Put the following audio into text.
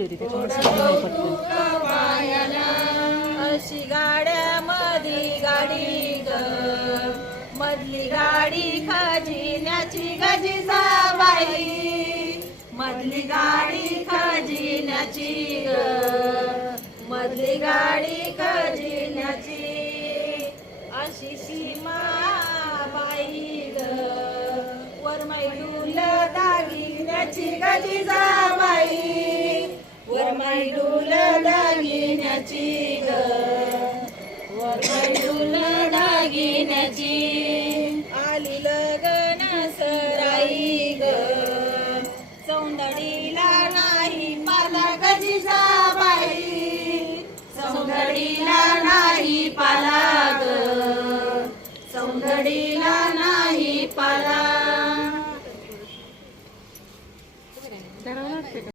झाली होती त्याच्यामुळे अशी गाड्यामधी गाडी ग मधली गाडी खजिन्याची गजिजाबाई मधली गाडी खजिन्याची ग मधली गाडी खजिन्याची अशी सीमा बाई ग वरमाईडूल दागिन्याची गजिजाबाई वरमाईडूल दागिन्याची ग वरमाईडूल दागिन्याची आली लगन सराई ग सौंदडीला नाही पाला गजिजाबाई सौंदडीला नाही पाला ग सौंदडीला नाही पाला